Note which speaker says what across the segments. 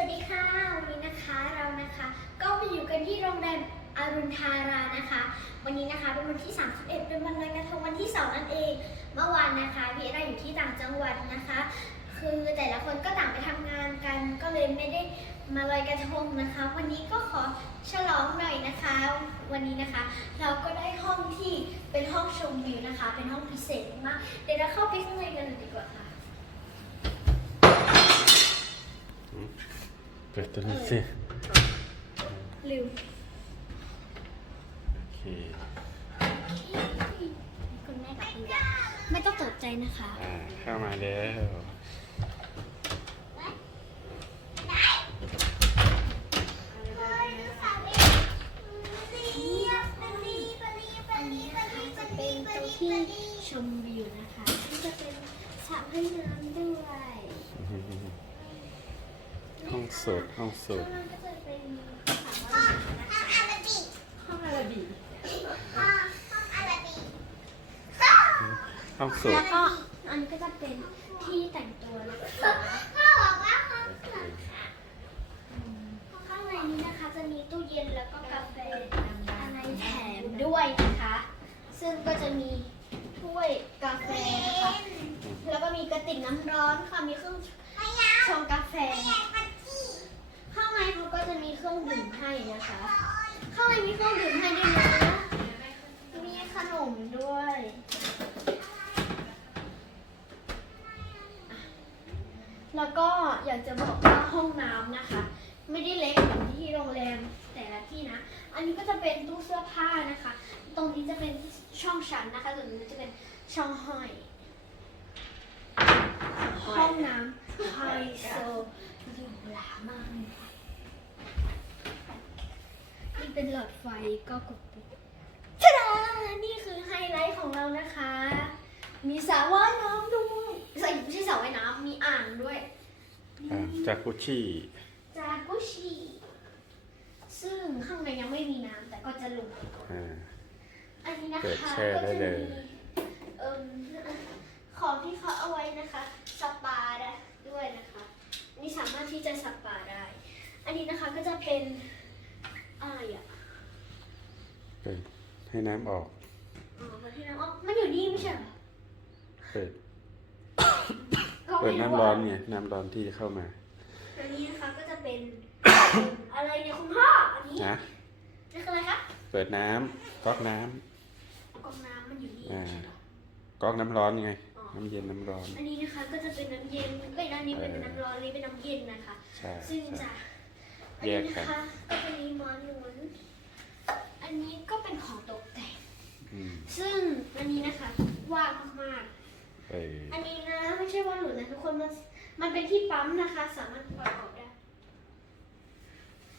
Speaker 1: วัสดีค่ะ วันนี้นะคะเรานะคะ ก็มาอยู่กันที่โรงแรมอรุณธารานะคะ วันนี้นะคะเป็นวันที่ 31 เป็นวันลอยกระทงวันที่ 2 นั่นเอง เมื่อวานนะคะพี่เอราอยู่ที่ต่างจังหวัดนะคะ คือแต่ละคนก็ต่างไปทำงานกัน ก็เลยไม่ได้มาลอยกระทงนะคะ วันนี้ก็ขอฉลองหน่อยนะคะ วันนี้นะคะ เราก็ได้ห้องที่เป็นห้องชมวิวนะคะ เป็นห้องพิเศษมากเดี๋ยวเราเข้าไปข้างในกันเลยดีกว่าค่ะ
Speaker 2: ปิดตัวนี้สิ
Speaker 1: ลืม
Speaker 2: โอเค
Speaker 1: คุณแม่กับคุณยายไม่ต้องตกใจนะคะ
Speaker 2: อ่าเข้ามาแล้ว
Speaker 1: นะคะ
Speaker 2: ห้องอา
Speaker 1: ราบี
Speaker 2: ห้องสด
Speaker 1: แล้วก็อันนี้ก็จะเป็นที่แต่งตัวนะคะข้างในนี้นะคะจะมีตู้เย็นแล้วก็กาแฟอะไรแถมด้วยนะคะ ซึ่งก็จะมีถ้วยกาแฟนะคะ แล้วก็มีกระติกน้ำร้อนค่ะ มีเครื่องชงกาแฟ ข้างในเขาก็จะมีเครื่ องดื่มให้นะคะ ข้างในมีเครื่องดื่มให้ด้วยนะ มีขนมด้วย แล้วก็อยากจะบอกว่าห้องน้ำนะคะ ไม่ได้เล็กเหมือนที่โรงแรมแต่ละที่นะ อันนี้ก็จะเป็นตู้เสื้อผ้านะคะ ตรงนี้จะเป็นช่องชั้นนะคะ ส่วนนี้จะเป็นช่องห้อย ห้องน้ำไฮโซหรูหรามาก เลยค่ะนี่เป็นหลอดไฟก็กดปุ่มชะดานี่คือไฮไลท์ของเรานะคะ มีสระว่ายน้ำด้วยใส่ไม่ใช่สระว่ายน้ำมีอ่างด้วย
Speaker 2: อ่าจากกุชี่
Speaker 1: จากุชิซึ่งข้างในยังไม่มีน้ำแต่ก็จะลงไปก่อน
Speaker 2: อ่า
Speaker 1: อันนี้นะ
Speaker 2: เปิด
Speaker 1: คะ
Speaker 2: แช่ได้เลย
Speaker 1: ก็จะมีเอิ่มของที่เขาเอาไว้นะคะสปาได้ด้วยนะคะอันนี่สามารถที่จะสปาได้ อันนี้นะคะก็จะเป็น อะไรอะ
Speaker 2: เปิดให้น้ำออก
Speaker 1: อ๋อมันที่น้ำอ๋อมันอยู่นี่ไม่ใช่เหรอ
Speaker 2: เปิด
Speaker 1: ก็
Speaker 2: เปิ
Speaker 1: ไม่
Speaker 2: ดน้ำร้อนไง น้ำร้อนที่เข้ามา
Speaker 1: อันนี้นะคะก็จะเป็น อะไรเนี่ยคุณพ่อ อันนี้
Speaker 2: นะ
Speaker 1: นี่คืออะไรคะ
Speaker 2: เปิดน้ำก๊อกน้ำ
Speaker 1: กรองน้ำมันอยู่นี่
Speaker 2: อ่า
Speaker 1: ใช่เหรอ
Speaker 2: ก๊อกน้ำร้อนไง
Speaker 1: อ๋อ
Speaker 2: น้ำเย็นน้ำร้อน
Speaker 1: อันนี้นะคะก็จะเป็นน้ำเย็นเอ้ยอันนี้เป็นน้ำร้อนอันนี้เป็นน้ำเย็นนะคะ
Speaker 2: ใช่
Speaker 1: ซึ่ง
Speaker 2: ใช่
Speaker 1: จะอัน
Speaker 2: แย
Speaker 1: นี้
Speaker 2: กกัน
Speaker 1: นะคะก็จะมีหมอนหนุน อันนี้ก็เป็นของตกแต่ง
Speaker 2: อืม
Speaker 1: ซึ่งอันนี้นะคะว่างมาก
Speaker 2: เออ
Speaker 1: ๆอันนี้นะไม่ใช่ว่าหนุนนะทุกคน มัน มันเป็นที่ปั๊มนะคะ สามารถปล่อยออกได้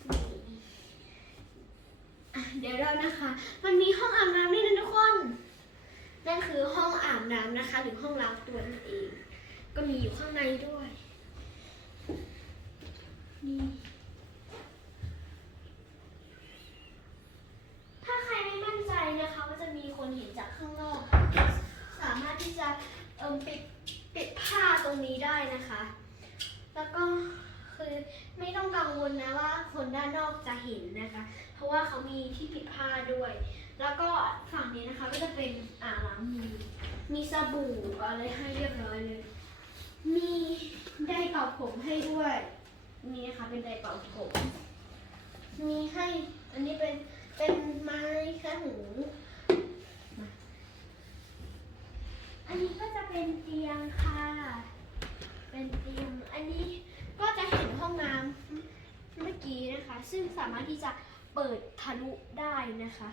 Speaker 1: นี่อะเดี๋ยวเรานะคะ มันมีห้องอาบน้ำด้วยนะทุกคน นั่นคือห้องอาบน้ำนะคะ หรือห้องล้างตัวนั่นเอง ก็มีอยู่ข้างในด้วย นี่าใครไม่มั่นใจนะคะว่าจะมีคนเห็นจากข้างนอก สามารถที่จะเอิมปิดปิดผ้าตรงนี้ได้นะคะ แล้วก็คือไม่ต้องกังวลนะว่าคนด้านนอกจะเห็นนะคะ เพราะว่าเขามีที่ปิดผ้าด้วย แล้วก็ฝั่งนี้นะคะก็จะเป็นอ่างล้างมือ มีสบู่อะไรให้เรียบร้อยเลย มีไดร์เป่าผมให้ด้วย นี่นะคะเป็นไดร์เป่าผม มีให้ อันนี้เป็น เป็นไม้แค่หูอันนี้ก็จะเป็นเตียงค่ะ เป็นเตียง อันนี้ก็จะเห็นห้องน้ำเมื่อกี้นะคะ ซึ่งสามารถที่จะเปิดทะลุได้นะคะ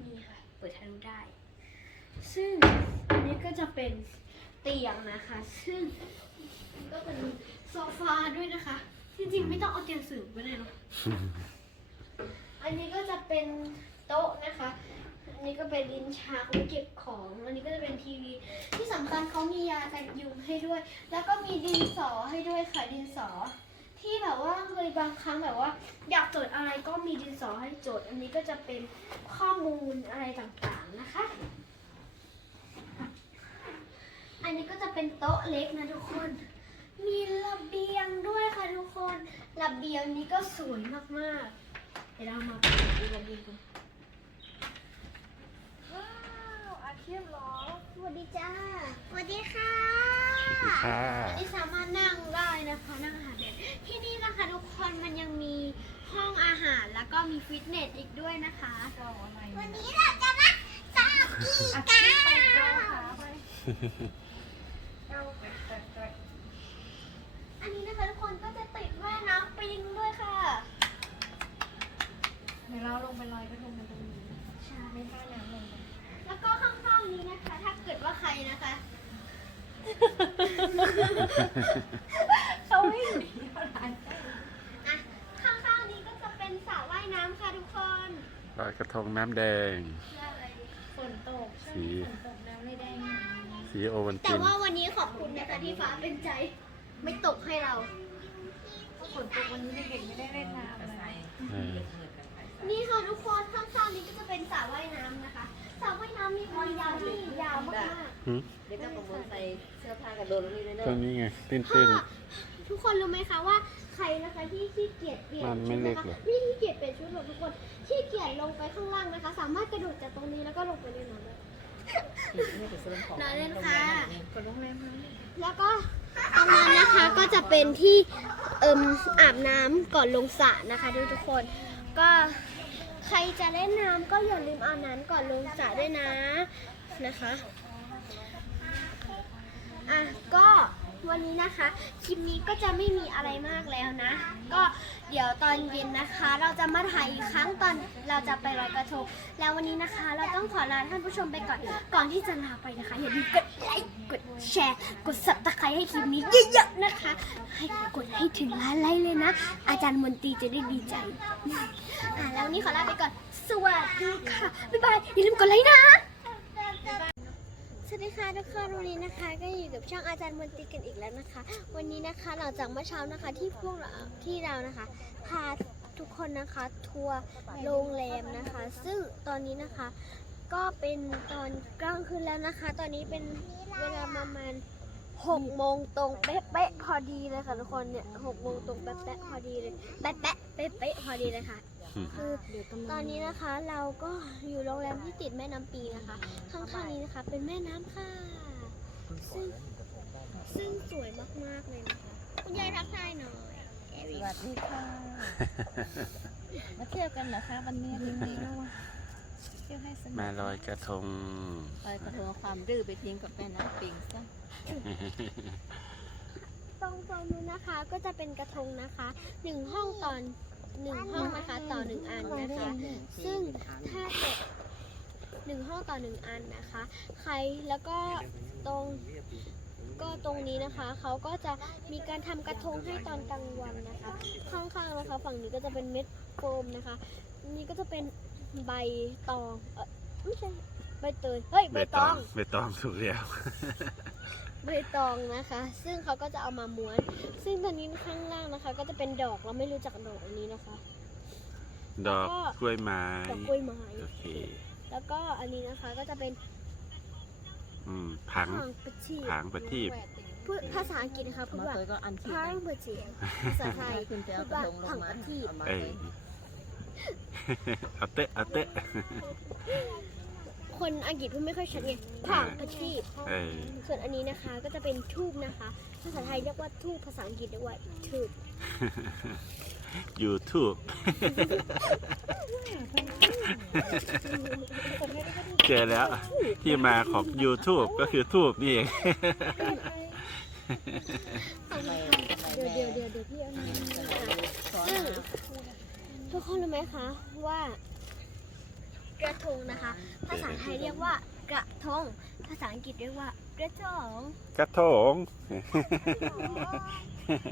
Speaker 1: นี่ค่ะ เปิดทะลุได้ ซึ่งอันนี้ก็จะเป็นเตียงนะคะ ซึ่งก็จะมีโซฟาด้วยนะคะ จริงๆ ไม่ต้องเอาเตียงสูงไปเลยเนาะ อันนี้ก็จะเป็นโต๊ะนะคะ อันนี้ก็เป็นลิ้นชักไว้เก็บของ อันนี้ก็จะเป็นทีวี ที่สำคัญเขามียากันยุงให้ด้วย แล้วก็มีดินสอให้ด้วยค่ะดินสอ ที่แบบว่าเคยบางครั้งแบบว่า อยากจดอะไรก็มีดินสอให้จด อันนี้ก็จะเป็นข้อมูลอะไรต่างๆนะคะ อันนี้ก็จะเป็นโต๊ะเล็กนะทุกคนมีระเบียงด้วยค่ะทุกคน ระเบียงนี้ก็สวยมากๆ เดี๋ยวเรามาดูระเบียงกัน
Speaker 3: ว้าวอาเทียมเหรอ
Speaker 1: สวัสดีจ้าสวัสดีค่ะ
Speaker 2: ค่ะ
Speaker 1: อันนี้สามารถนั่งได้นะคะนั่งอาหารเด็ดที่นี่นะคะทุกคนมันยังมีห้องอาหารแล้วก็มีฟิตเนสอีกด้วยนะคะ
Speaker 3: เจ้าอะไร
Speaker 1: วันนี้เราจะมาสาวกี
Speaker 3: อา
Speaker 1: กั
Speaker 3: เทียมไป
Speaker 1: น
Speaker 3: เจ้าขาไปเจ้าไปไปไป
Speaker 1: อันนี้นะคะทุกคนก็จะติดแม่น้ำปิงด้วย
Speaker 3: เดี๋ยวเราลงไปลอยกระทงกันตรงนี้
Speaker 1: ใช่
Speaker 3: ไม่ท่าน้ำลงไป
Speaker 1: แล้วก็ข้างๆนี้นะคะ ถ้าเกิดว่าใครนะคะ
Speaker 3: เขาวิ่งหนีอะไร
Speaker 1: อะข้างๆนี้ก็จะเป็นสระว่ายน้ำค่ะทุกคน
Speaker 2: ลอยกระทงน้ำแดง
Speaker 3: ฝนตกใช่ไห
Speaker 2: สี
Speaker 3: มฝนตกน้ำไม่ได้
Speaker 2: สีโอวัน
Speaker 1: แต่
Speaker 2: ติน
Speaker 1: ว่าวันนี้ขอบคุณนะคะที่ฟ้าเป็นใจ ไม่ตกให้เรา
Speaker 3: ฝนตกวันนี้เด็กๆไม่ได้เล่นน้ำเลย
Speaker 2: เออ
Speaker 1: นี่ค่ะทุกคนข้างๆนี้ก็จะเป็นสระว่ายน้ำนะคะสระว่ายน้ำมีความยาวที่ยาวมาก
Speaker 2: หึ
Speaker 4: เดี๋ยวก็ประมวลใส่เสื้อผ้ากับโดนนี่เลยเน
Speaker 2: ตร
Speaker 4: อะ
Speaker 2: งนี้ไงตื้น
Speaker 1: ๆถ้า
Speaker 2: ตื้น
Speaker 1: ทุกคนรู้ไหมคะว่าใครนะคะที่ขี้เกียจเปลี่ยน
Speaker 2: มันไม่
Speaker 1: ชุด
Speaker 2: เล็
Speaker 1: นะ
Speaker 2: ก
Speaker 1: คะ
Speaker 2: เหรอ
Speaker 1: ไม่ขี้เกียจเปลี่ยนชุดหรอกทุกคนขี้เกียจลงไปข้างล่างนะคะ สามารถกระโดดจากตรงนี้แล้วก็ลงไปในน้ำได้
Speaker 4: นี่เป็นส่วนของ
Speaker 1: นอนเล่นค่ะ
Speaker 3: คนโรงแรมนั้น
Speaker 1: แล้วก็ตรงนั้นนะคะก็จะเป็นที่เอิมอาบน้ำก่อนลงสระนะคะทุกทุกๆคน ก็ใครจะเล่นน้ำก็อย่าลืมเอาน้ำก่อนลงสระด้วยนะนะคะ อะก็ วันนี้นะคะ คลิปนี้ก็จะไม่มีอะไรมากแล้วนะ ก็เดี๋ยวตอนเย็นนะคะ เราจะมาถ่ายอีกครั้งตอนเราจะไปลอยกระทงแล้ววันนี้นะคะ เราต้องขอลาท่านผู้ชมไปก่อน ก่อนที่จะลาไปนะคะอย่าลืมกดไลค์กดแชร์ กดสับตะไคร้ให้คลิปนี้เยอะๆนะคะ ให้กดให้ถึงล้านไลค์เลยนะ อาจารย์มนตรีจะได้ดีใจอะแล้ววันนี้ขอลาไปก่อนสวัสดีค่ะบ๊ายบายอย่าลืมกดไลค์นะ สวัสดีค่ะทุกคนวันนี้นะคะ ก็อยู่กับช่องอาจารย์มนตรีกันอีกแล้วนะคะ วันนี้นะคะหลังจากเมื่อเช้านะคะที่พวกเราที่เรานะคะ พาทุกคนนะคะทัวร์โรงแรมนะคะ ซึ่งตอนนี้นะคะ ก็เป็นตอนกลางคืนแล้วนะคะ ตอนนี้เป็นเวลาประมาณ หกโมงตรงเป๊ะๆพอดีเลยค่ะทุกคนเนี่ยหกโมงตรงเป๊ะๆพอดีเลยแป๊ะๆเป๊ะๆพอดีเลยค่ะ คือตอนนี้นะคะเราก็อยู่โรงแรมที่ติดแม่น้ำปีนะคะ ข้างๆนี้นะคะ เป็นแม่น้ำค่ะ ซึ่งซึ่งสวยมากๆเลยนะคะคุณยายทักทายหน่อยแอ
Speaker 4: ส
Speaker 1: ริ
Speaker 4: วัสดีค่ะ มาเที่ยวกันเหรอคะวันนี้จริงๆเที่ยวให้สนุก
Speaker 2: มาลอยกระทง
Speaker 4: ลอยกระทงเอาความดื้อไปทิ้งกับแม่น้ำปิงซะ
Speaker 1: ตรงตรงนู้นนะคะก็จะเป็นกระทงนะคะหนึ่งห้องตอนหนึ่งห้องนะคะต่อหนึ่งอันนะคะ ซึ่งถ้าเกิดหนึ่งห้องต่อหนึ่งอันนะคะ ใครแล้วก็ตรงก็ตรงนี้นะคะเขาก็จะมีการทำกระทงให้ตอนกลางวันนะคะ ข้างๆนะคะ ฝั่งนี้ก็จะเป็นเม็ดโฟมนะคะ นี่ก็จะเป็น ใบตองเออไม่ใช่ใบเตยเฮ้ยใบ
Speaker 2: ใบ
Speaker 1: ต
Speaker 2: ต
Speaker 1: อ
Speaker 2: องงใบตองสุกแล้ว
Speaker 1: ใบตองนะคะ ซึ่งเขาก็จะเอามาม้วน ซึ่งตอนนี้ข้างล่างนะคะ ก็จะเป็นดอกเราไม่รู้จักดอกอันนี้นะคะ
Speaker 2: ดอกกล้วยไม้
Speaker 1: ดอกกล้วยไม้
Speaker 2: โอเค
Speaker 1: แล้วก็อันนี้นะคะก็จะเป็น
Speaker 2: อืมผัง
Speaker 1: ผางประชี
Speaker 2: ผางประทีป
Speaker 1: พูดภาษาอังกฤษนะคะพูด
Speaker 4: มา
Speaker 1: ว่า
Speaker 4: เคยก็อันที่
Speaker 1: พางประชีภาษาไทย
Speaker 4: คุณจะ
Speaker 1: พู
Speaker 4: เอา
Speaker 1: ด
Speaker 4: กระ
Speaker 1: ว่า
Speaker 4: ทงล
Speaker 1: ผางง
Speaker 4: มา
Speaker 1: ประทีป
Speaker 4: เอามา
Speaker 2: เอ้
Speaker 4: เลยย
Speaker 2: เอาเตะเอาเตะ
Speaker 1: คนอังกฤษพูดไม่ค่อยชัดไงผางประชีป
Speaker 2: เอ้ย
Speaker 1: ส่วนอันนี้นะคะก็จะเป็นทูบนะคะ ภาษาไทยเรียกว่าทูบภาษาอังกฤษเรียกว่าทูบ
Speaker 2: YouTube เจอแล้วที่มาของ YouTube ก็คือทูบนี่เอง
Speaker 1: เดี๋ยวเดี๋ยวเดี๋ยวเดี๋ยวพี่เอามาซึ่ง ทุกคนรู้ไหมคะว่ากระทงนะคะ ภาษาไทยเรียกว่ากระทง ภาษาอังกฤษเรียกว่ากระทง
Speaker 2: กระทง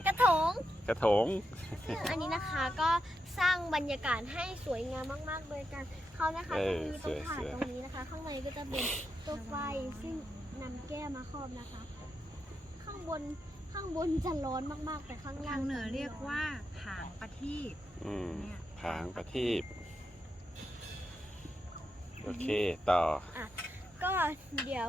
Speaker 1: กระทง
Speaker 2: กระทง
Speaker 1: ซึ่งอันนี้นะคะก็สร้างบรรยากาศให้สวยงามมากๆโดยการเขานะคะ
Speaker 2: เอ
Speaker 1: จะ
Speaker 2: อ
Speaker 1: มีตรงถาด
Speaker 2: สวยๆ
Speaker 1: ตรงนี้นะคะ ข้างในก็จะเป็นตัวไฟซึ่งนำแก้วมาครอบนะคะ ข้างบนข้างบนจะร้อนมากๆ แต่ข้างล่า
Speaker 3: ทางงเหนือเรียกว่าผางประทีป
Speaker 2: อืม ผางประทีปโอเคต่อ
Speaker 1: ก็เดี๋ยว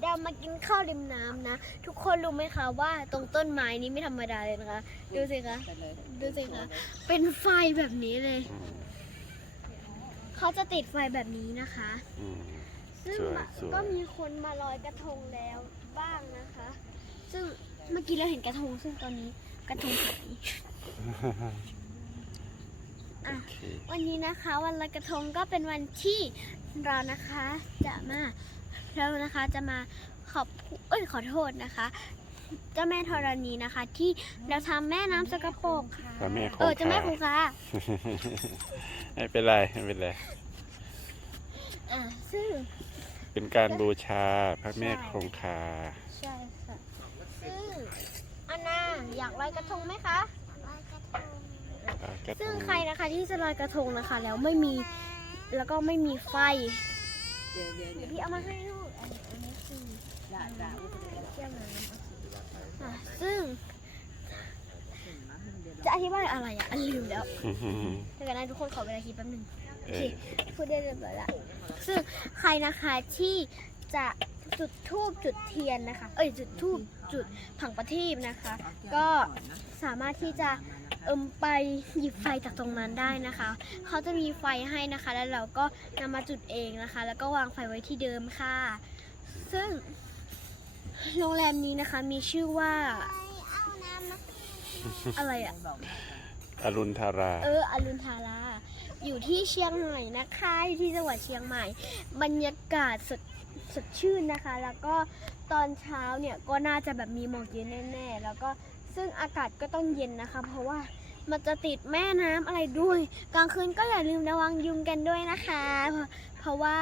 Speaker 1: เรามากินข้าวริมน้ำนะ ทุกคนรู้ไหมคะว่าตรงต้นไม้นี้ไม่ธรรมดาเลยนะคะ ดูสิคะ
Speaker 4: ไปเลย
Speaker 1: ดูสิคะ เป็นไฟแบบนี้เลย
Speaker 2: อืม
Speaker 1: เขาจะติดไฟแบบนี้นะคะ
Speaker 2: อืม
Speaker 1: ซึ่ง
Speaker 2: สวย
Speaker 1: มา
Speaker 2: สวย
Speaker 1: ก็มีคนมาลอยกระทงแล้วบ้างนะคะ ซึ่งเมื่อกี้เราเห็นกระทงซึ่งตอนนี้กระทงหาย อะ
Speaker 2: โอเค
Speaker 1: วันนี้นะคะวันลอยกระทงก็เป็นวันที่เรานะคะจะมาเรานะคะจะมาขอบคุณเอ้ยขอโทษนะคะเจ้าแม่ธรณีนะคะ ที่เราทำแม่น้ำสกปรก
Speaker 2: พระแม่ค
Speaker 1: เอองเจ้าแม่
Speaker 2: คา
Speaker 1: คงคา
Speaker 2: ไม่เป็นไรไม่เป็นไร
Speaker 1: อะซึ่ง
Speaker 2: เป็นการบูชาพระแม่
Speaker 1: ใช่
Speaker 2: คงคา
Speaker 1: ใช่ค่ะซึ่งอันนาอยากลอยกระทงไหมคะ
Speaker 2: อ่ากระท
Speaker 1: ซึ่ง
Speaker 2: ง
Speaker 1: ใครนะคะที่จะลอยกระทงนะคะ แล้วไม่มีแล้วก็ไม่มีไฟ
Speaker 4: เดี๋ยวเดี๋ยว
Speaker 1: เดี๋
Speaker 4: เดี๋
Speaker 1: ย
Speaker 4: ยวว
Speaker 1: พี่เอามาให้ลูกอันนี้อันนี้คือ
Speaker 4: ด่าด่าอุปเดี๋ยว
Speaker 1: เที่ยวน้ำอะซึ่ง
Speaker 4: เดี๋ยว
Speaker 1: จะอธิบายอะไรอะอันลืมแล้ว
Speaker 2: อื้อหือ
Speaker 1: เดี๋ยวกันนะทุกคนขอเวลาคิดแป๊บหนึง
Speaker 2: เอ
Speaker 1: โอเค
Speaker 2: อ
Speaker 1: พูดได้เรียบร้อยละซึ่งใครนะคะที่จะจุดทูบจุดเทียนนะคะ เอ้ยจุดทูบจุดผังประทีปนะคะ ก็สามารถที่จะ เอิมไปหยิบไฟจากตรงนั้นได้นะคะ เขาจะมีไฟให้นะคะ แล้วเราก็นำมาจุดเองนะคะ แล้วก็วางไฟไว้ที่เดิมค่ะ ซึ่งโรงแรมนี้นะคะมีชื่อว่าอะไรอะ
Speaker 2: อรุณธารา
Speaker 1: เออ อรุณธารา อยู่ที่เชียงใหม่นะคะ อยู่ที่จังหวัดเชียงใหม่ บรรยากาศสดสดชื่นนะคะ แล้วก็ตอนเช้าเนี่ยก็น่าจะแบบมีหมอกเย็นแน่ๆ แล้วก็ ซึ่งอากาศก็ต้องเย็นนะคะ เพราะว่ามันจะติดแม่น้ำอะไรด้วย กลางคืนก็อย่าลืมระวังยุงกันด้วยนะคะเพราะเพราะว่า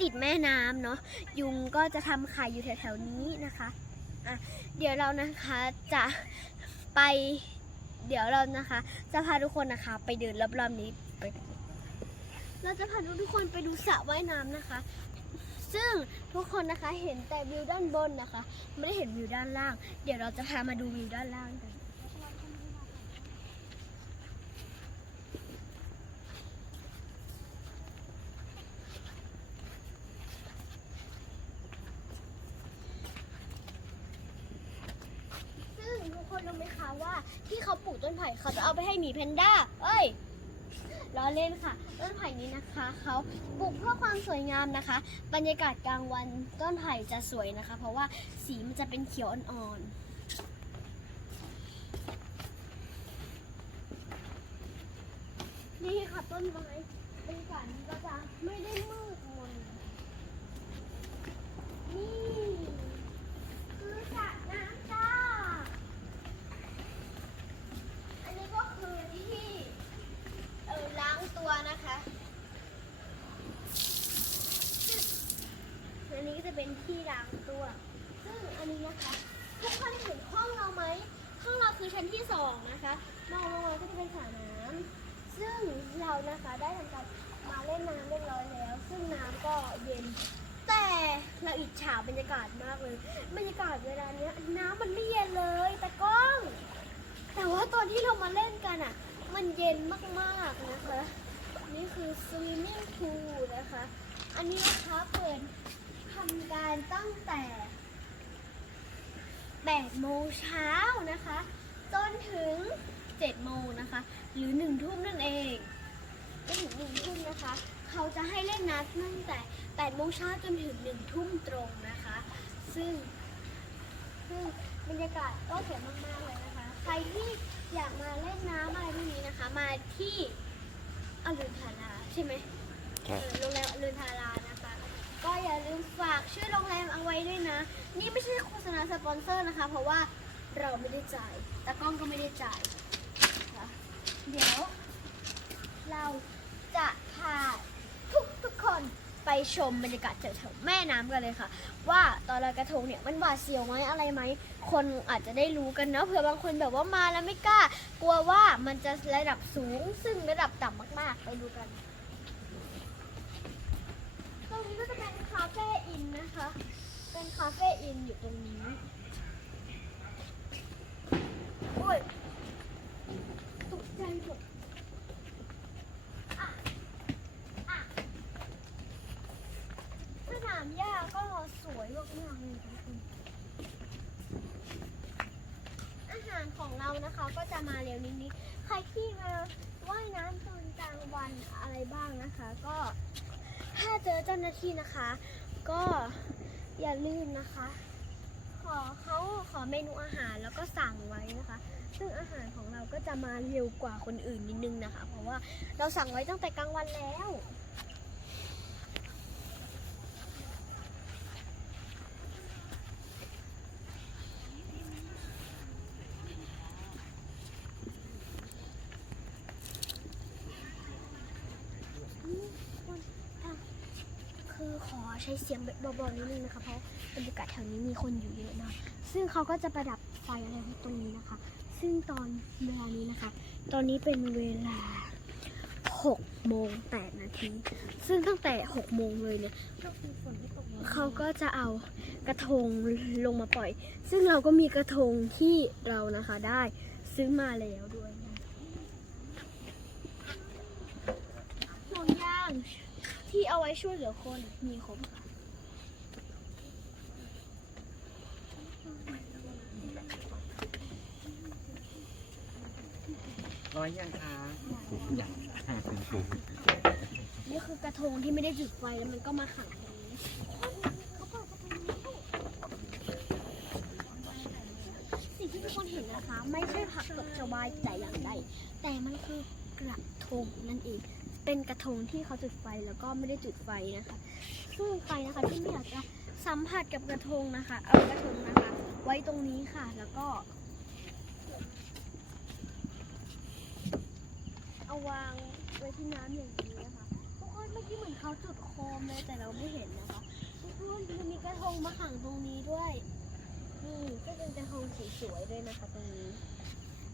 Speaker 1: ติดแม่น้ำเนาะยุงก็จะทำไข่อยู่แถวๆนี้นะคะอะเดี๋ยวเรานะคะจะไป เดี๋ยวเรานะคะ จะพาทุกคนนะคะ ไปเดินรอบๆนี้ไปเราจะพาทุกคนไปดูสระว่ายน้ำนะคะ ซึ่งทุกคนนะคะเห็นแต่วิวด้านบนนะคะ ไม่ได้เห็นวิวด้านล่าง เดี๋ยวเราจะพามาดูวิวด้านล่างกัน ซึ่งทุกคนรู้ไหมคะว่าที่เขาปลูกต้นไผ่เขาจะเอาไปให้หมีแพนด้า เอ้ย ล้อเล่นค่ะต้นไผ่นี้นะคะเขาปลูกเพื่อความสวยงามนะคะ บรรยากาศกลางวันต้นไผ่จะสวยนะคะ เพราะว่าสีมันจะเป็นเขียวอ่อนๆนี่ค่ะต้นไม้บรรยากาศก็จะไม่ได้มืดมนนี่คือสระน้ำจ้า อันนี้ก็คือที่เออล้างตัวนะคะซึ่งอันนี้ ก็จะเป็นที่ล้างตัว ซึ่งอันนี้นะคะ ทุกคนเห็นห้องเราไหมห้องเราคือชั้นที่สองนะคะมองลงมาก็จะเป็นสระน้ำซึ่งเรานะคะได้ทำการมาเล่นน้ำเรียบร้อยแล้ว ซึ่งน้ำก็เย็น แต่เราอิจฉาบรรยากาศมากเลย บรรยากาศเวลาเนี้ยน้ำมันไม่เย็นเลยแต่กล้อง แต่ว่าตอนที่เรามาเล่นกันอะ มันเย็นมากๆนะคะ นี่คือ swimming pool นะคะ อันนี้นะคะเปิดำการตั้งแต่8โมงเช้านะคะ จนถึง7โมงนะคะ หรือ1ทุ่มนั่นเองจนถึง1ทุ่มนะคะ เขาจะให้เล่นน้ำตั้งแต่8โมงเช้าจนถึง1ทุ่มตรงนะคะ ซึ่งซึ่งบรรยากาศก็สวยมากๆเลยนะคะ ใครที่อยากมาเล่นน้ำอะไรพวกนี้นะคะ มาที่อรุณธาราใช่ไหม
Speaker 2: ใช่
Speaker 1: เออโรงแรมอรุณธารานะคะ ก็อย่าลืมฝากชื่อโรงแรมเอาไว้ด้วยนะ นี่ไม่ใช่โฆษณาสปอนเซอร์นะคะ เพราะว่าเราไม่ได้จ่ายตากล้องก็ไม่ได้จ่ายนะคะเดี๋ยว เราจะพาทุกทุกๆคนไปชมบรรยากาศแถวๆแม่น้ำกันเลยค่ะ ว่าตอนลอยกระทงเนี่ยมันหวาดเสียวไหมอะไรไหม คนอาจจะได้รู้กันเนาะเผื่อบางคนแบบว่ามาแล้วไม่กล้า กลัวว่ามันจะระดับสูงซึ่งระดับต่ำมากๆ ไปดูกันตราเฟ่อินนะคะ เป็นคาเฟ่อินอยู่ตรงนี้โอ้ยตกใจหมดสนามหญ้าก็สวยมากๆเลยค่ะคุณอาหารของเรานะคะก็จะมาเร็วนิดๆใครที่มาว่ายน้ำตอนกลางวันอะไรบ้างนะคะ ก็ถ้าเจอเจ้าหน้าที่นะคะ ก็อย่าลืมนะคะ ขอเขาขอเมนูอาหารแล้วก็สั่งไว้นะคะ ซึ่งอาหารของเราก็จะมาเร็วกว่าคนอื่นนิดนึงนะคะ เพราะว่าเราสั่งไว้ตั้งแต่กลางวันแล้ว คือขอ ใช้เสียงเบาๆนิดนึงนะคะเพราะบรรยากาศแถวนี้มีคนอยู่เยอะนะซึ่งเขาก็จะประดับไฟอะไรไว้ตรงนี้นะคะ ซึ่งตอนเวลานี้นะคะ ตอนนี้เป็นเวลา6โมง8นาที ซึ่งตั้งแต่6โมงเลยเนี่ยเขาก็จะเอากระทงลงมาปล่อย ซึ่งเราก็มีกระทงที่เรานะคะได้ซื้อมาแล้วด้วยนะห่วงยาง ที่เอาไว้ช่วยเหลือคนมีครบค่ะ
Speaker 3: ร้อยยังคะยัง
Speaker 1: นี่คือกระทงที่ไม่ได้จุดไฟแล้วมันก็มาขังตรงนี้เขาเปิดกระทงแล้วสิ่งที่ทุกคนเห็นนะคะ ไม่ใช่ผักตบชวายแต่อย่างใดแต่มันคือกระทงนั่นเอง เป็นกระทงที่เขาจุดไฟแล้วก็ไม่ได้จุดไฟนะคะซึ่งใครนะคะที่ไม่อยากจะสัมผัสกับกระทงนะคะ เอากระทงนะคะ ไว้ตรงนี้ค่ะ แล้วก็ เอาวางไว้ที่น้ำอย่างนี้นะคะทุกคนเมื่อกี้เหมือนเขาจุดโคมเลยแต่เราไม่เห็นนะคะทุกคนมันมีกระทงมาขังตรงนี้ด้วยนี่ก็เป็นกระทงสวยๆด้วยนะคะตรงนี้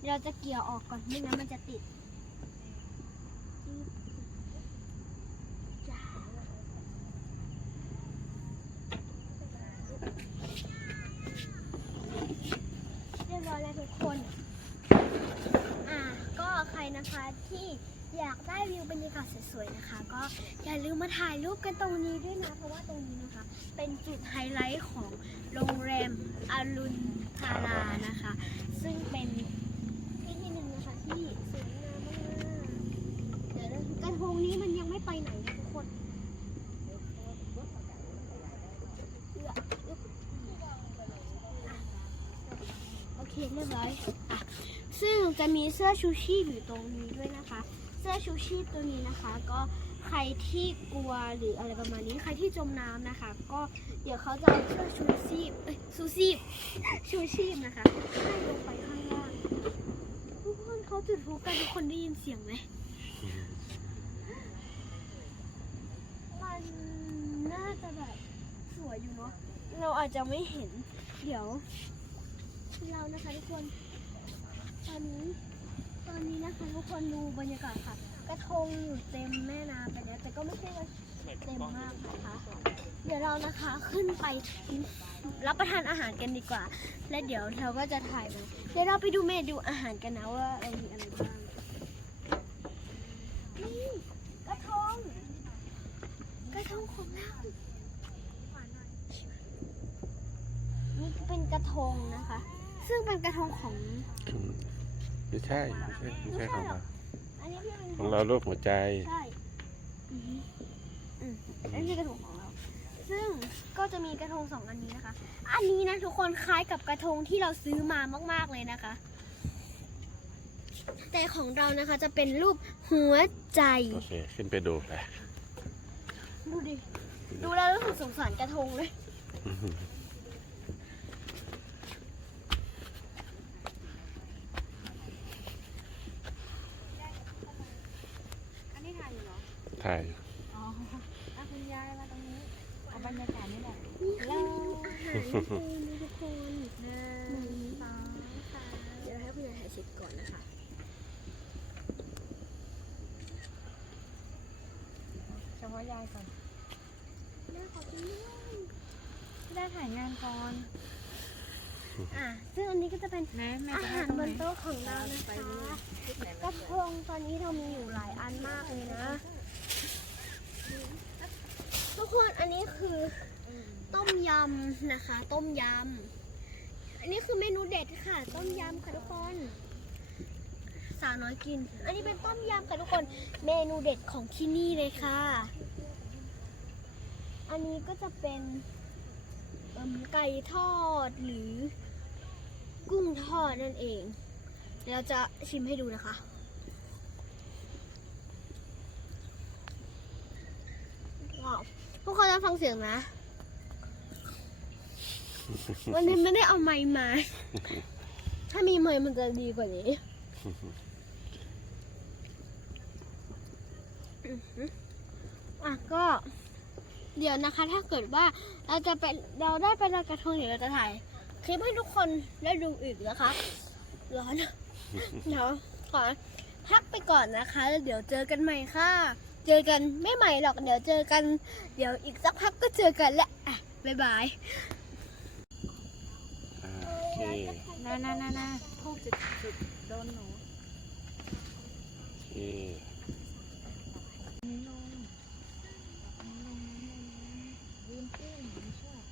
Speaker 1: เราจะเกี่ยวออกก่อนไม่งั้นมันจะติดจ้าเรียบร้อยแล้วทุกคน อ่า ก็ใครนะคะที่อยากได้วิวบรรยากาศสวยๆนะคะ ก็อย่าลืมมาถ่าย รูปกันตรงนี้ด้วยนะเพราะว่าตรงนี้นะคะ เป็นจุดไฮไลท์ของโรงแรมอรุณธารานะคะ ซึ่งเป็นที่ที่หนึ่งนะคะที่สวยงามมากๆเดี๋ยวนะกระทงนี้มันยังไม่ไปไหนนะทุกคนโอเคเรียบร้อยอะซึ่งจะมีเสื้อชูชีพอยู่ตรงนี้ด้วยนะคะ เสื้อชูชีพตัวนี้นะคะก็ ใครที่กลัวหรืออะไรประมาณนี้ ใครที่จมน้ำนะคะ ก็เดี๋ยวเขาจะเอาเสื้อชูชีพชูชีพชูชีพนะคะให้ลงไปข้างล่างทุกคนเขาจุดพลุกันทุกคนได้ยินเสียงไหมมันน่าจะแบบสวยอยู่เนาะเราอาจจะไม่เห็น เดี๋ยว เรานะคะทุกคน ตอนนี้ ตอนนี้นะคะทุกคนดูบรรยากาศค่ะ กระทงอยู่เต็มแม่น้ำไปแล้วแต่ก็ไม่ใช่ว่าเต็มมากนะคะเดี๋ยวเรานะคะขึ้นไปรับประทานอาหารกันดีกว่า และเดี๋ยวเราก็จะถ่ายไปเดี๋ยวเราไปดูเมนูอาหารกันนะว่าเรามีอะไรบ้างนี่กระทงกระทงของเรานี่เป็นกระทงนะคะ ซึ่งเป็นกระทงของ
Speaker 2: ไม่ใช่ไม่ใช่ไม่ใช่ของเรา
Speaker 1: นนี้พี่เป็น
Speaker 2: ของเรารูปหัวใจ
Speaker 1: ใช่อือฮึอืมอันนี้คือกระทงของเรา ซึ่งก็จะมีกระทงสองอันนี้นะคะ อันนี้นะทุกคนคล้ายกับกระทงที่เราซื้อมามาก ๆเลยนะคะ แต่ของเรานะคะจะเป็นรูปหัวใจ
Speaker 2: โอเค ขึ้นไปดูไป
Speaker 1: ดูดิ ดูแล้วรู้สึกสงสารกระทงเลย
Speaker 4: อันนี้ถ่ายอยู่เหรอ
Speaker 2: ถ่าย
Speaker 4: อ๋ออะคุณยายมาตรงนี้เอาบรรยากาศนี่แหละ
Speaker 1: นี่คือเมนูอาหารนั่นเองนะทุกคน
Speaker 4: หนึ่งสองสาม
Speaker 1: เดี๋ยวให้คุณยายถ่ายเสร็จก่อนนะคะ
Speaker 4: เฉพาะยายก่อน
Speaker 1: แม่ขอบคุณด้วย
Speaker 4: ได้ถ่ายงานก่อน
Speaker 1: อะซึ่งอันนี้ก็จะเป็น
Speaker 4: แม่แม่
Speaker 1: อา
Speaker 4: จะ
Speaker 1: หาร
Speaker 4: ให้ตรง
Speaker 1: บ
Speaker 4: ไห
Speaker 1: น
Speaker 4: น
Speaker 1: โต๊ะของเรานะคะกระทงตอนนี้เรามีอยู่หลายอันมากเลยนะทุ กคนอันนี้คือต้มยำนะคะ ต้มยำ อันนี้คือเมนูเด็ดค่ะ ต้มยำค่ะทุกคน สาวน้อยกิน อันนี้เป็นต้มยำค่ะทุกคน เมนูเด็ดของที่นี่เลยค่ะ อันนี้ก็จะเป็นไก่ทอดหรือ กุ้งทอดนั่นเองเดี๋ยวเราจะชิมให้ดูนะคะ ว้าว ทุกคนจะฟังเสียงนะ วันนี้ไม่ได้เอาไม้มา ถ้ามีไม้มันจะดีกว่านี้อือหืออะก็ เดี๋ยวนะคะ ถ้าเกิดว่าเราจะไปเราได้ไปลอยกระทงเดี๋ยวเราจะถ่ายคลิปให้ทุกคนได้ดูอีกนะคะ ร้อนเดี๋ยวขอพักไปก่อนนะคะแล้วเดี๋ยวเจอกันใหม่ค่ะ เจอกันไม่ใหม่หรอกเดี๋ยวเจอกัน เดี๋ยวอีกสักพักก็เจอกันแหละอะบ๊ายบาย
Speaker 2: อ่าโอเค
Speaker 4: น่าน่าน่าน่าทูบจุดจุดโดนหนู
Speaker 2: โอเค
Speaker 4: นี่ลงนี่ลงยืนขึ้นไม่ชอบ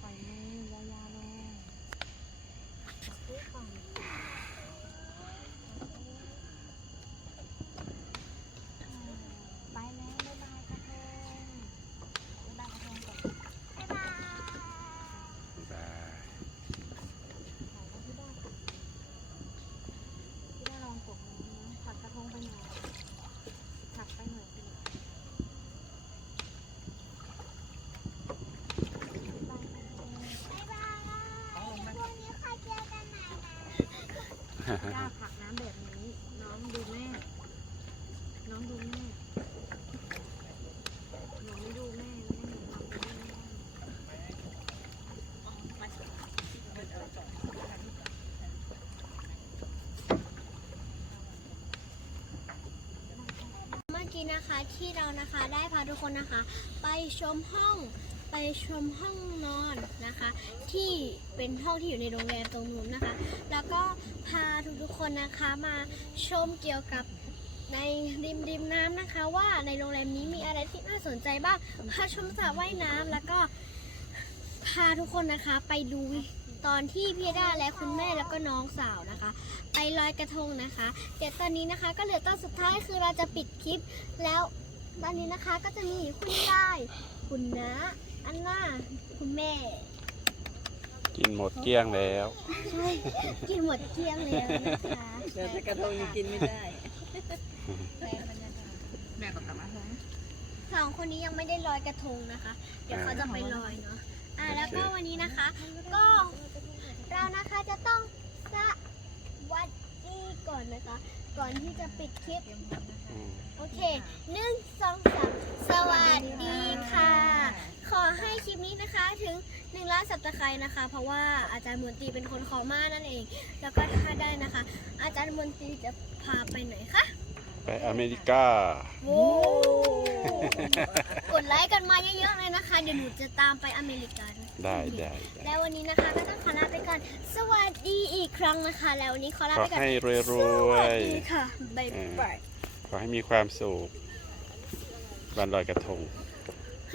Speaker 4: ปล่อยมือยาวๆลงซื้อก่อนไปแล้วบ๊ายบายกระทงบ๊ายบายกระทงก่อน
Speaker 2: บ๊ายบาย
Speaker 4: ถ่ายไว้ที่บ้านค่ะที่ได้ลองปลูกน้ำนะผักกระทงไปหน่อยผักไปหน่อยสิบ๊ายบาย ค่าผักน้ำแบบนี้ น้องดูแม่ น้องดูแม่หนูไม่ดูแม่แล้วหนูทำไม่ได้
Speaker 1: เมื่อกี้นะคะที่เรานะคะได้พาทุกคนนะคะ ไปชมห้อง ชมห้องนอนนะคะ ที่เป็นห้องที่อยู่ในโรงแรมตรงนู้นนะคะ แล้วก็พาทุกๆคนนะคะมาชมเกี่ยวกับในริมริมน้ำนะคะ ว่าในโรงแรมนี้มีอะไรที่น่าสนใจบ้างพาชมสระว่ายน้ำแล้วก็พาทุกคนนะคะไปดูตอนที่พี่ด้าและคุณแม่แล้วก็น้องสาวนะคะ ไปลอยกระทงนะคะ เดี๋ยวตอนนี้นะคะก็เหลือตอนสุดท้ายคือเราจะปิดคลิปแล้วตอนนี้นะคะก็จะมีคุณยายคุณน้า อันน่าคุณแม่
Speaker 2: กินหมดเกลี้ยงแล้ว
Speaker 1: ใช่ กินหมดเกลี้ยงแล้วนะคะ
Speaker 3: เดี๋ยวจะกระทงยังกินไม่ได้
Speaker 4: แปลบรรยากาศ
Speaker 3: แม่ก็กลับมาเถอะ
Speaker 1: สองคนนี้ยังไม่ได้ลอยกระทงนะคะ เดี๋ยวเขาจะไปลอยเนาะอะแล้วก็วันนี้นะคะ ก็เรานะคะจะต้องสวัสดีก่อนนะคะ ก่อนที่จะปิดคลิป
Speaker 2: อืม
Speaker 1: โอเคหนึ่งสองสามสวัสดีค่ะ ขอให้คลิปนี้นะคะถึงหนึ่งล้านสับตะไคร้นะคะ เพราะว่าอาจารย์มนตรีเป็นคนขอมานั่นเอง แล้วก็ถ้าได้นะคะ อาจารย์มนตรีจะพาไปไหนคะ
Speaker 2: ไปอเมริกา
Speaker 1: โอ้กดไลค์กันมาเยอะๆเลยนะคะ เดี๋ยวหนูจะตามไปอเมริกาด้วย
Speaker 2: ได้ได้
Speaker 1: แล้ววันนี้นะคะก็ต้องขอลาไปก่อน สวัสดีอีกครั้งนะคะ แล้ววันนี้ขอลา
Speaker 2: ขอ
Speaker 1: ไปก่อน
Speaker 2: ให้รวยร
Speaker 1: ส
Speaker 2: ว
Speaker 1: วัส
Speaker 2: ย
Speaker 1: ดีค่ะ บ๊ายบาย
Speaker 2: ขอให้มีความสุขวันลอยกระทง
Speaker 1: บ